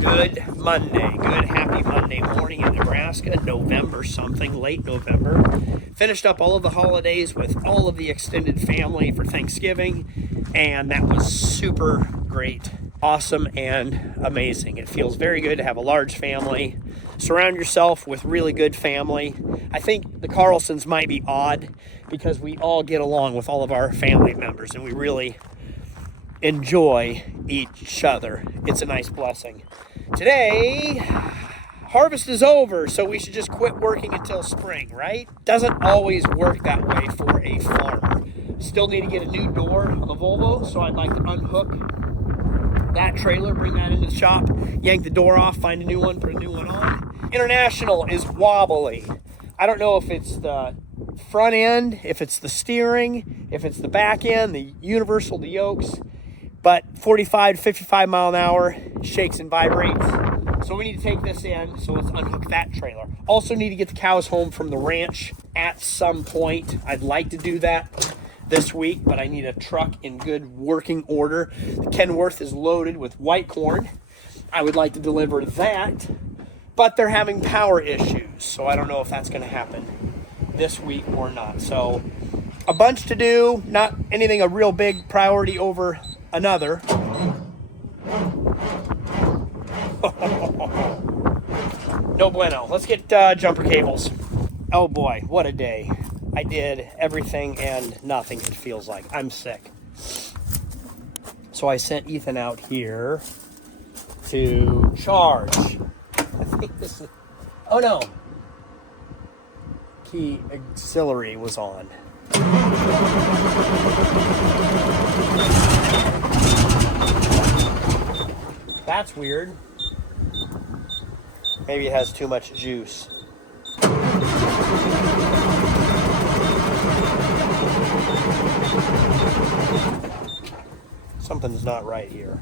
Good Monday, good happy Monday morning in Nebraska, November something, late November. Finished up all of the holidays with all of the extended family for Thanksgiving, and that was super great, awesome, and amazing. It feels very good to have a large family. Surround yourself with really good family. I think the Carlsons might be odd because we all get along with all of our family members, and we really enjoy each other. It's a nice blessing. Today, harvest is over, so we should just quit working until spring, right? Doesn't always work that way for a farmer. Still need to get a new door on the Volvo, so I'd like to unhook that trailer, bring that into the shop, yank the door off, find a new one, put a new one on. International is wobbly. I don't know if it's the front end, if it's the steering, if it's the back end, the universal, the yokes. But 45 to 55 mile an hour, shakes and vibrates. So we need to take this in, so let's unhook that trailer. Also need to get the cows home from the ranch at some point. I'd like to do that this week, but I need a truck in good working order. The Kenworth is loaded with white corn. I would like to deliver that, but they're having power issues, so I don't know if that's gonna happen this week or not. So a bunch to do, not anything a real big priority over another. No bueno. Let's get jumper cables. Oh boy, what a day. I did everything and nothing, it feels like. I'm sick. So I sent Ethan out here to charge. I think this is, oh no. Key auxiliary was on. That's weird. Maybe it has too much juice. Something's not right here.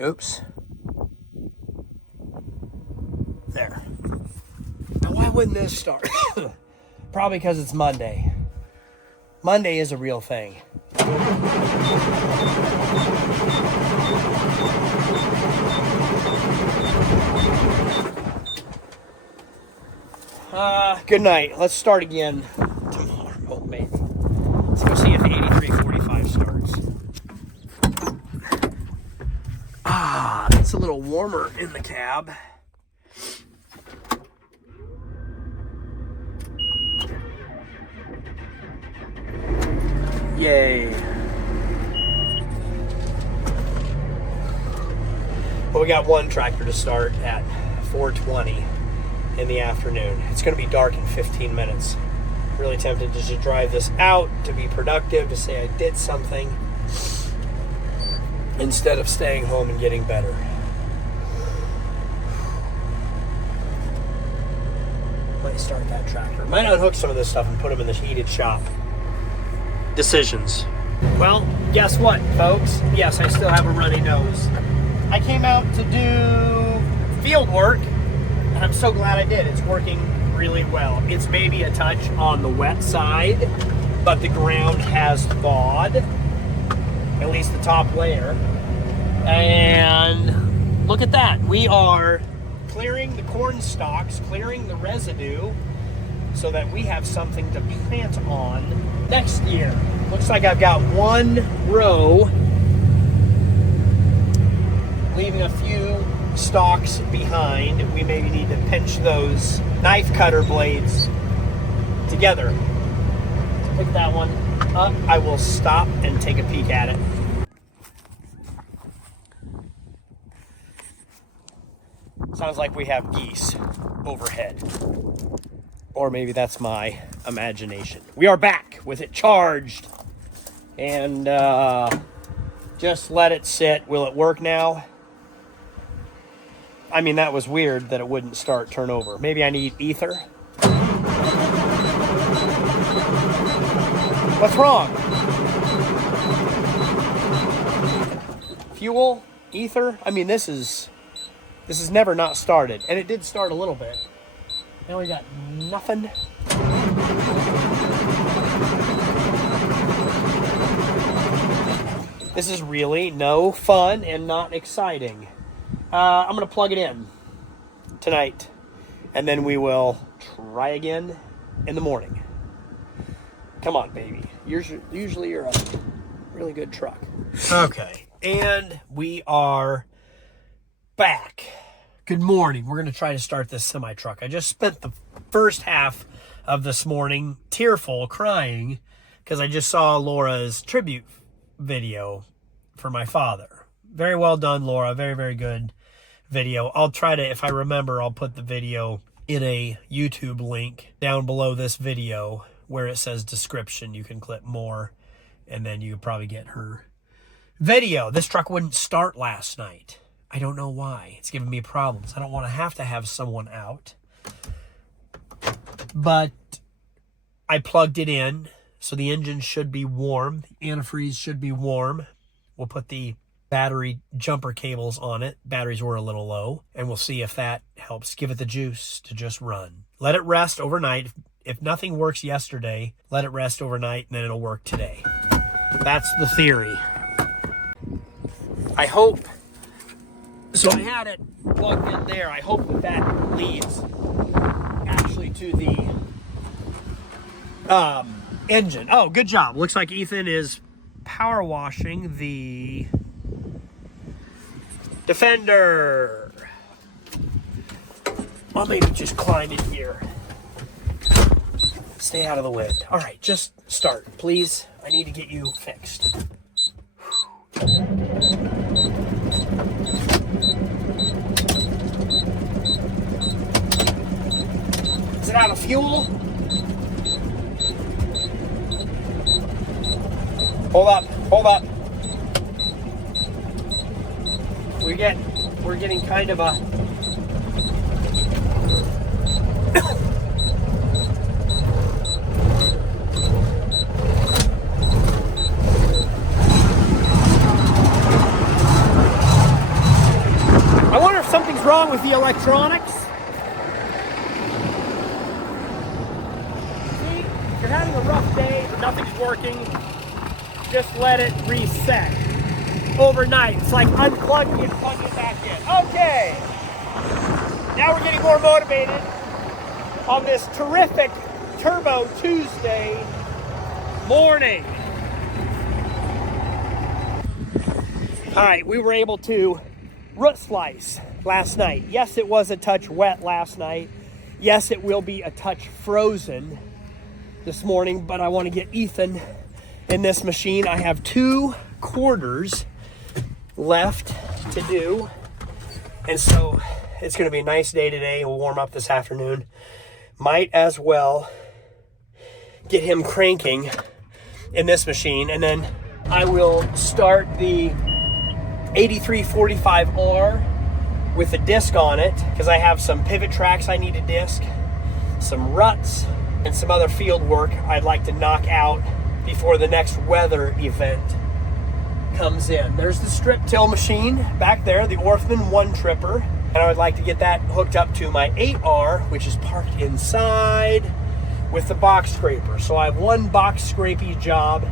Oops. There. Now why wouldn't this start? Probably because it's Monday. Monday is a real thing. Good night. Let's start again tomorrow. Oh, maybe. Let's go see if the 8345 starts. It's a little warmer in the cab. Yay. Well, we got one tractor to start at 4:20 in the afternoon. It's going to be dark in 15 minutes. Really tempted to just drive this out to be productive, to say I did something, instead of staying home and getting better. Might start that tractor. Might unhook some of this stuff and put them in the heated shop. Decisions. Well, guess what, folks? Yes, I still have a runny nose. I came out to do field work, and I'm so glad I did. It's working really well. It's maybe a touch on the wet side, but the ground has thawed, at least the top layer. And look at that. We are clearing the corn stalks, clearing the residue, so that we have something to plant on next year. Looks like I've got one row, leaving a few stalks behind. We maybe need to pinch those knife cutter blades together. To pick that one up, I will stop and take a peek at it. Sounds like we have geese overhead. Or maybe that's my imagination. We are back with it charged. And just let it sit. Will it work now? I mean, that was weird that it wouldn't start turn over. Maybe I need ether. What's wrong? Fuel? Ether? I mean, this is never not started. And it did start a little bit. Now we got nothing. This is really no fun and not exciting. I'm going to plug it in tonight, and then we will try again in the morning. Come on, baby. Usually you're a really good truck. Okay, and we are back. Good morning. We're going to try to start this semi-truck. I just spent the first half of this morning tearful, crying, because I just saw Laura's tribute video for my father. Very well done, Laura. Very, very good video. I'll try to, if I remember, I'll put the video in a YouTube link down below this video where it says description. You can click more, and then you can probably get her video. This truck wouldn't start last night. I don't know why. It's giving me problems. I don't want to have someone out. But I plugged it in, so the engine should be warm. The antifreeze should be warm. We'll put the battery jumper cables on it. Batteries were a little low, and we'll see if that helps. Give it the juice to just run. Let it rest overnight. If nothing works yesterday, let it rest overnight, and then it'll work today. That's the theory. I hope. So I had it plugged in there. I hope that leads actually to the engine. Oh, good job. Looks like Ethan is power washing the Defender. Well, maybe just climb in here. Stay out of the wind. All right, just start, please. I need to get you fixed. Is it out of fuel? Hold up, hold up. We're getting kind of a I wonder if something's wrong with the electronics. See, if you're having a rough day or nothing's working, just let it reset overnight. It's like unplugging it, plugging it back in. Okay. Now we're getting more motivated on this terrific Turbo Tuesday morning. All right, we were able to root slice last night. Yes, it was a touch wet last night. Yes, it will be a touch frozen this morning, but I want to get Ethan in this machine. I have 2 quarters left to do, and so it's going to be a nice day today. We'll warm up this afternoon. Might as well get him cranking in this machine, and then I will start the 8345R with a disc on it, because I have some pivot tracks I need to disc, some ruts, and some other field work I'd like to knock out before the next weather event comes in. There's the strip till machine back there, the Orthman 1-tripper, and I would like to get that hooked up to my 8R, which is parked inside with the box scraper. So I have one box scrapey job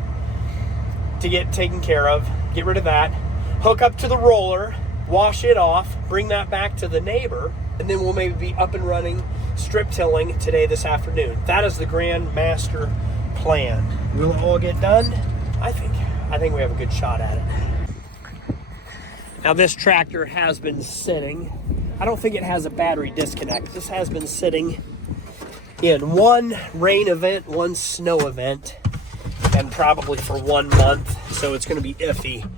to get taken care of, get rid of that, hook up to the roller, wash it off, bring that back to the neighbor, and then we'll maybe be up and running strip tilling today, this afternoon. That is the grand master plan. Will it all get done? I think we have a good shot at it. Now this tractor has been sitting. I don't think it has a battery disconnect. This has been sitting in one rain event, one snow event, and probably for 1 month. So it's going to be iffy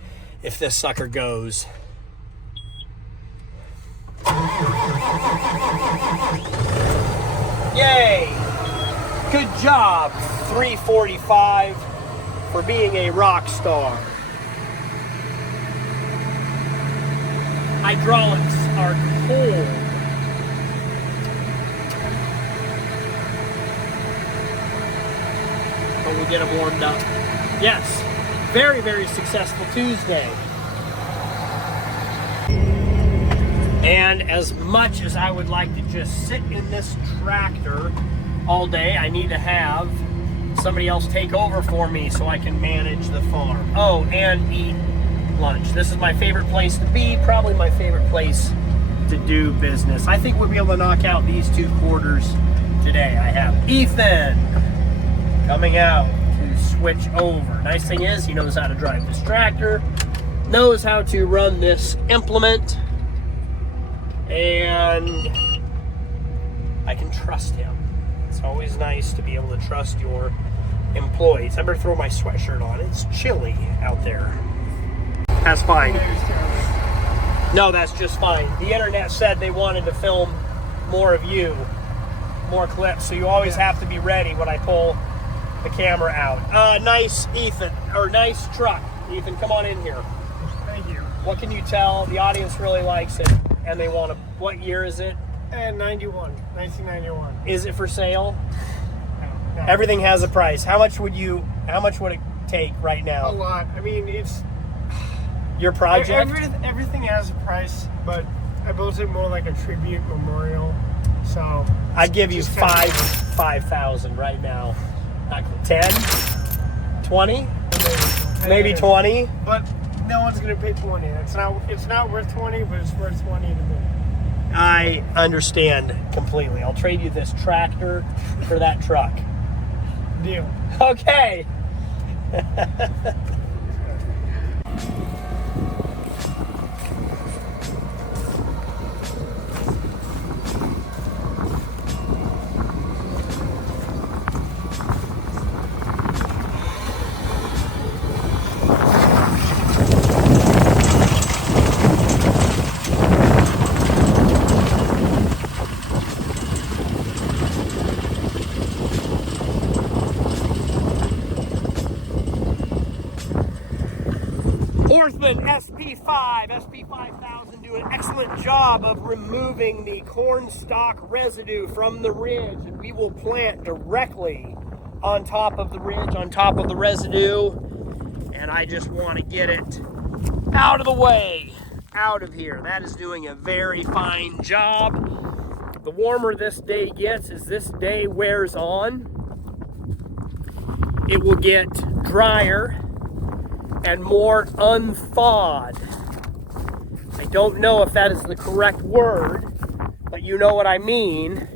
if this sucker goes. Yay! Good job, 345, for being a rock star. Hydraulics are cold. But we'll get them warmed up. Yes, very, very successful Tuesday. And as much as I would like to just sit in this tractor all day, I need to have somebody else take over for me so I can manage the farm. Oh, and eat lunch. This is my favorite place to be, probably my favorite place to do business. I think we'll be able to knock out these 2 quarters today. I have Ethan coming out to switch over. Nice thing is he knows how to drive this tractor, knows how to run this implement, and I can trust him. It's always nice to be able to trust your employees. I better throw my sweatshirt on. It's chilly out there. That's fine. No, that's just fine. The internet said they wanted to film more of you, more clips, so you always have to be ready when I pull the camera out. Nice truck. Ethan, come on in here. Thank you. What can you tell? The audience really likes it, and they want to. What year is it? 1991. Is it for sale? No. Everything has a price. How much would it take right now? A lot. I mean, it's your project. Everything has a price, but I built it more like a tribute memorial. So I'd give you 5,000 right now. 10, 20, maybe 20. But no one's gonna pay 20. It's not worth 20, but it's worth 20 to me. I understand completely. I'll trade you this tractor for that truck. Deal. Okay. Horseman SP5000 do an excellent job of removing the corn stalk residue from the ridge, and we will plant directly on top of the ridge, on top of the residue, and I just want to get it out of the way, out of here. That is doing a very fine job. The warmer this day gets, as this day wears on, it will get drier and more unthawed. I don't know if that is the correct word, but you know what I mean,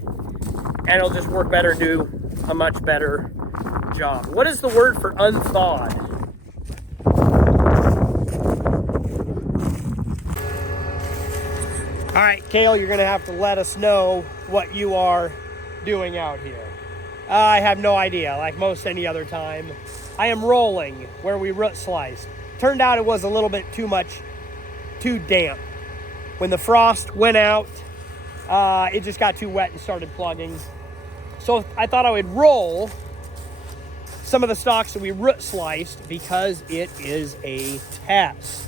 and it'll just work better, do a much better job. What is the word for unthawed? All right, Kale, you're gonna have to let us know what you are doing out here. I have no idea, like most any other time. I am rolling where we root sliced. Turned out it was a little bit too damp. When the frost went out, it just got too wet and started plugging. So I thought I would roll some of the stalks that we root sliced because it is a test.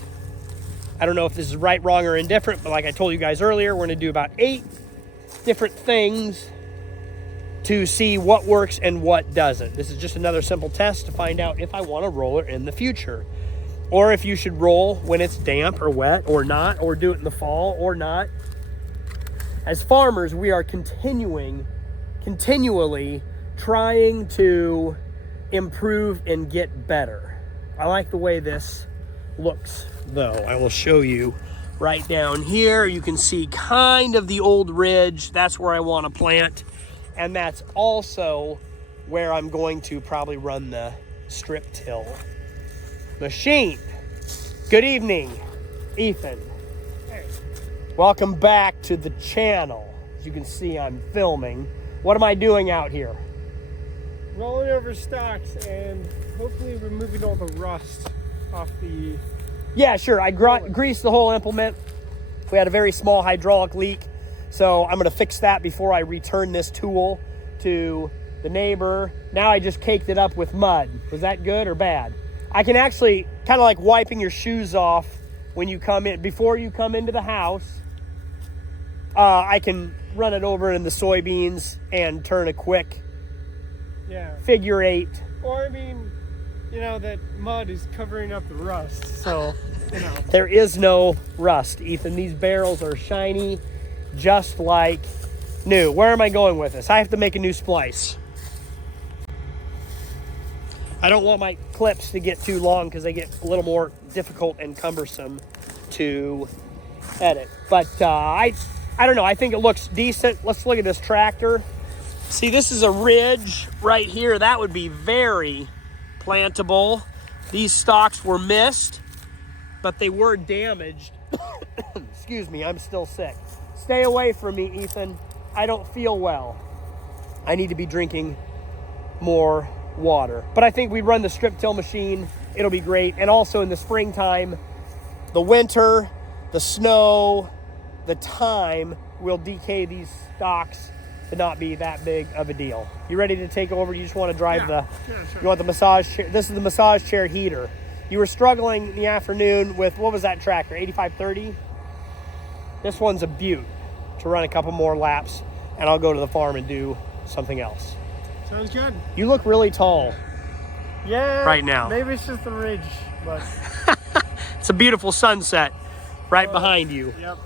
I don't know if this is right, wrong, or indifferent, but like I told you guys earlier, we're gonna do about 8 different things to see what works and what doesn't. This is just another simple test to find out if I want to roll it in the future, or if you should roll when it's damp or wet or not, or do it in the fall or not. As farmers, we are continually trying to improve and get better. I like the way this looks, though. I will show you right down here. You can see kind of the old ridge. That's where I want to plant. And that's also where I'm going to probably run the strip till machine. Good evening, Ethan. Hey. Welcome back to the channel. As you can see, I'm filming. What am I doing out here? Rolling over stalks and hopefully removing all the rust off the... Yeah, sure. I greased the whole implement. We had a very small hydraulic leak. So I'm gonna fix that before I return this tool to the neighbor. Now I just caked it up with mud. Was that good or bad? I can actually, kind of like wiping your shoes off when you come in, before you come into the house, I can run it over in the soybeans and turn a quick figure 8. Or I mean, you know, that mud is covering up the rust, so, you know. There is no rust, Ethan. These barrels are shiny, just like new. Where am I going with this? I have to make a new splice. I don't want my clips to get too long because they get a little more difficult and cumbersome to edit. But I don't know. I think it looks decent. Let's look at this tractor. See, this is a ridge right here. That would be very plantable. These stalks were missed, but they were damaged. Excuse me, I'm still sick. Stay away from me, Ethan. I don't feel well. I need to be drinking more water. But I think we run the strip till machine. It'll be great. And also in the springtime, the winter, the snow, the time will decay these stalks to not be that big of a deal. You ready to take over? You just want to drive sure. You want the massage chair? This is the massage chair heater. You were struggling in the afternoon with, what was that tractor, 8530? This one's a beaut to run a couple more laps, and I'll go to the farm and do something else. Sounds good. You look really tall. Yeah. Right now. Maybe it's just the ridge, but it's a beautiful sunset right behind you. Yep.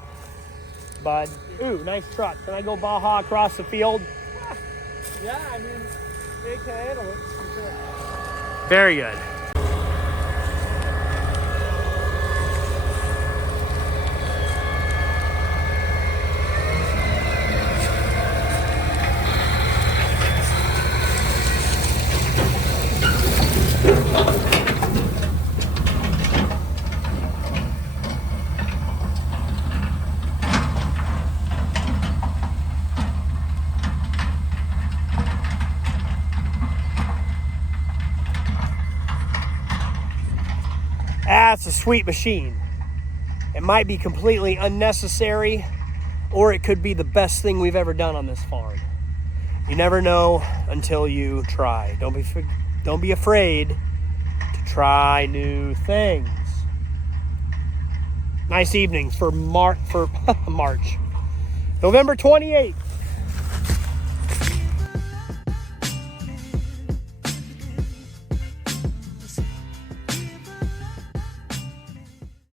Bud. Ooh, nice truck. Can I go Baja across the field? Yeah, I mean, they can handle it. For sure. Very good. That's a sweet machine. It might be completely unnecessary, or it could be the best thing we've ever done on this farm. You never know until you try. Don't be afraid to try new things. Nice evening for March. November 28th.